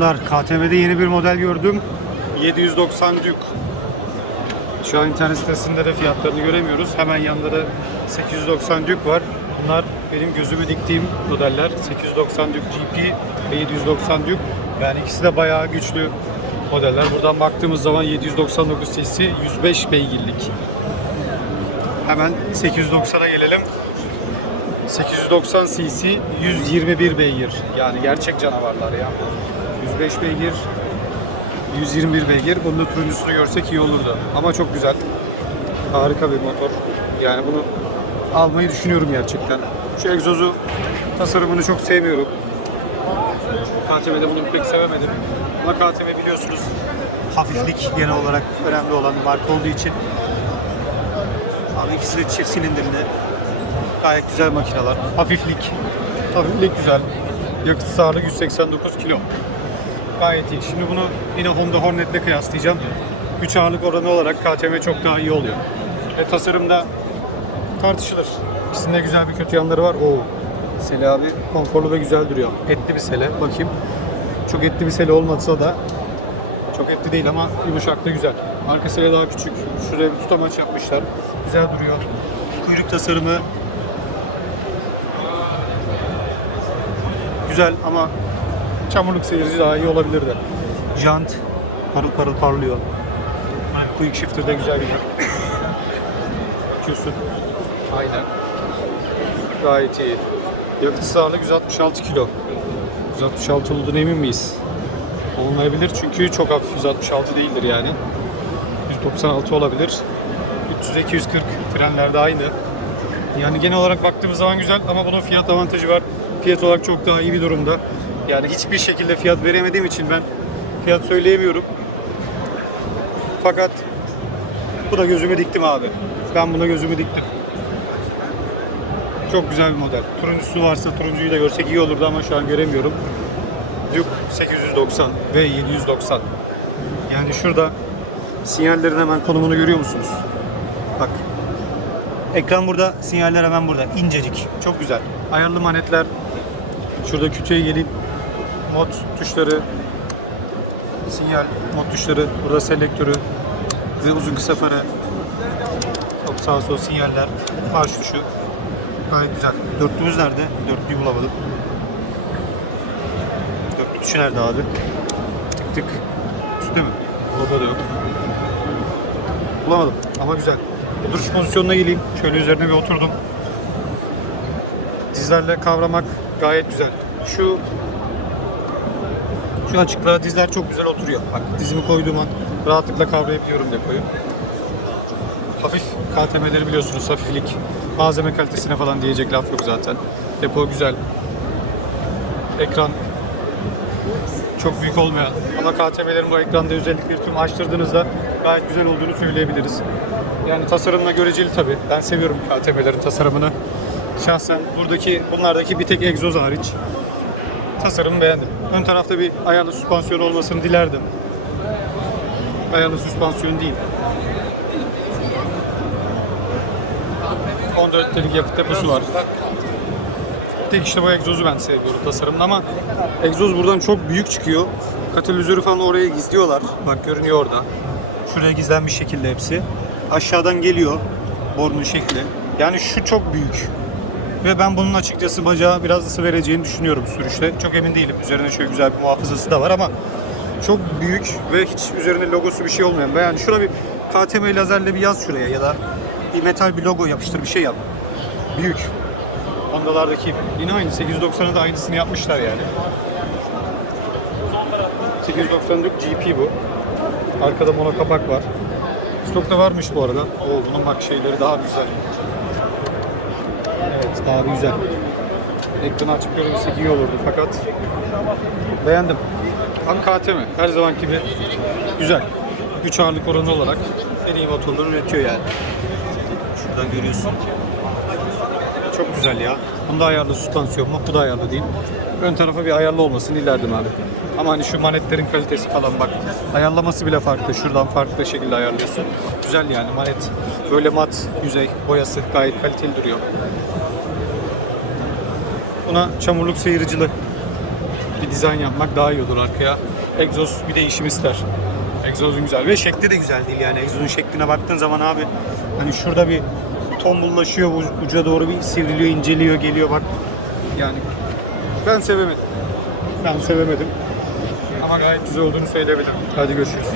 Selamlar. KTM'de yeni bir model gördüm. 790 Duke. Şu an internet sitesinde de fiyatlarını göremiyoruz. Hemen yanında da 890 Duke var. Bunlar benim gözümü diktiğim modeller. 890 Duke GP ve 790 Duke. Yani ikisi de bayağı güçlü modeller. Buradan baktığımız zaman 799 cc 105 beygirlik. Hemen 890'a gelelim. 890 cc 121 beygir. Yani gerçek canavarlar ya. 105 beygir 121 beygir. Bunun da turuncusunu görsek iyi olurdu. Ama çok güzel. Harika bir motor. Yani bunu almayı düşünüyorum gerçekten. Şu egzozu tasarımını çok sevmiyorum. KTM'de bunu pek sevemedim. Ama KTM biliyorsunuz hafiflik genel olarak önemli olan bir marka olduğu için Abi ikisi de çift silindirli. Gayet güzel makineler. Hafiflik. Hafiflik güzel. Yakıt sağlığı 189 kilo. Gayet iyi. Şimdi bunu yine Honda Hornet'le kıyaslayacağım. Güç ağırlık oranı olarak KTM çok daha iyi oluyor. Ve tasarımda tartışılır. İkisinde güzel bir kötü yanları var. Oo. Sele abi konforlu ve güzel duruyor. Etli bir sele. Bakayım. Çok etli bir sele olmasa da çok etli değil ama yumuşak da güzel. Arka sele daha küçük. Şuraya bir tutamaç yapmışlar. Güzel duruyor. Kuyruk tasarımı güzel ama çamurluk seyirci daha iyi olabilirdi. Jant parıl parıl parlıyor. Quick shifter de güzel yer. Bakıyorsun. Aynen. Gayet iyi. Yakıt sağlığı 166 kilo. 166 olduğuna emin miyiz? Olmayabilir çünkü çok hafif 166 değildir yani. 196 olabilir. 300'e 240 frenler de aynı. Yani genel olarak baktığımız zaman güzel ama bunun fiyat avantajı var. Fiyat olarak çok daha iyi bir durumda. Yani hiçbir şekilde fiyat veremediğim için ben fiyat söyleyemiyorum. Fakat bu da gözümü diktim abi. Ben buna gözümü diktim. Çok güzel bir model. Turuncusu varsa turuncuyu da görsek iyi olurdu ama şu an göremiyorum. Duke 890 ve 790. Yani şurada sinyallerin hemen konumunu görüyor musunuz? Bak. Ekran burada, sinyaller hemen burada. İncecik. Çok güzel. Ayarlı manetler. Şurada kütüğe gelip mod tuşları, sinyal mod tuşları, burada selektörü ve uzun kısa farı. Çok sağ sol sinyaller, marş tuşu. Gayet güzel. Dörtlümüz nerede? Dörtlüyü bulamadım. Dörtlü tuşu nerede abi? Tık tık. Üstte mi? Logo da yok. Bulamadım ama güzel. Oturuş pozisyonuna geleyim. Şöyle üzerine bir oturdum. Dizlerle kavramak gayet güzel. Şu şu açıklığa dizler çok güzel oturuyor. Bak dizimi koyduğum an rahatlıkla kavrayabiliyorum depoyu. Hafif KTM'leri biliyorsunuz hafiflik. Malzeme kalitesine falan diyecek laf yok zaten. Depo güzel. Ekran çok büyük olmayan ama KTM'lerin bu ekranda özellikleri tüm açtırdığınızda gayet güzel olduğunu söyleyebiliriz. Yani tasarımla göreceli tabi. Ben seviyorum KTM'lerin tasarımını. Şahsen buradaki bunlardaki bir tek egzoz hariç tasarımı beğendim. Ön tarafta bir ayarlı süspansiyon olmasını dilerdim. Ayarlı süspansiyon değil. 14 litrelik yakıt deposu var. Tek işte bu egzozu ben seviyorum tasarımını ama egzoz buradan çok büyük çıkıyor. Katalizörü falan oraya gizliyorlar. Bak görünüyor orada. Şuraya gizlenmiş şekilde hepsi. Aşağıdan geliyor borunun şekli. Yani şu çok büyük. Ve ben bunun açıkçası bacağı biraz ısı vereceğini düşünüyorum sürüşte. Çok emin değilim. Üzerine şöyle güzel bir muhafazası da var ama çok büyük ve hiç üzerine logosu bir şey olmayan. Yani şuna bir KTM lazerle bir yaz şuraya ya da bir metal bir logo yapıştır bir şey yap. Büyük. Honda'lardaki yine aynı 890'a da aynısını yapmışlar yani. 890'lık GP bu. Arkada mono kapak var. Stokta varmış bu arada. Oo bunun bak şeyleri daha güzel. Evet daha güzel. Ekranı açıp görebilsek iyi olurdu fakat beğendim. KTM her zaman gibi güzel. Güç ağırlık oranı olarak en iyi motorları üretiyor yani. Şuradan görüyorsun. Çok güzel ya. Bunda ayarlı süspansiyon mu? Bu da ayarlı değil. Ön tarafa bir ayarlı olmasını dilerdim abi. Ama hani şu manetlerin kalitesi falan bak. Ayarlaması bile farklı. Şuradan farklı şekilde ayarlıyorsun. Güzel yani manet. Böyle mat yüzey boyası gayet kaliteli duruyor. Buna çamurluk seyircili bir dizayn yapmak daha iyi olur arkaya. Egzoz bir değişim ister. Egzozun güzel ve şekli de güzel değil yani. Egzozun şekline baktığın zaman abi hani şurada bir tombullaşıyor, bu uca doğru bir sivriliyor, inceliyor, geliyor bak. Yani ben sevemedim. Ben sevemedim. Ama gayet güzel olduğunu söyleyebilirim. Hadi görüşürüz.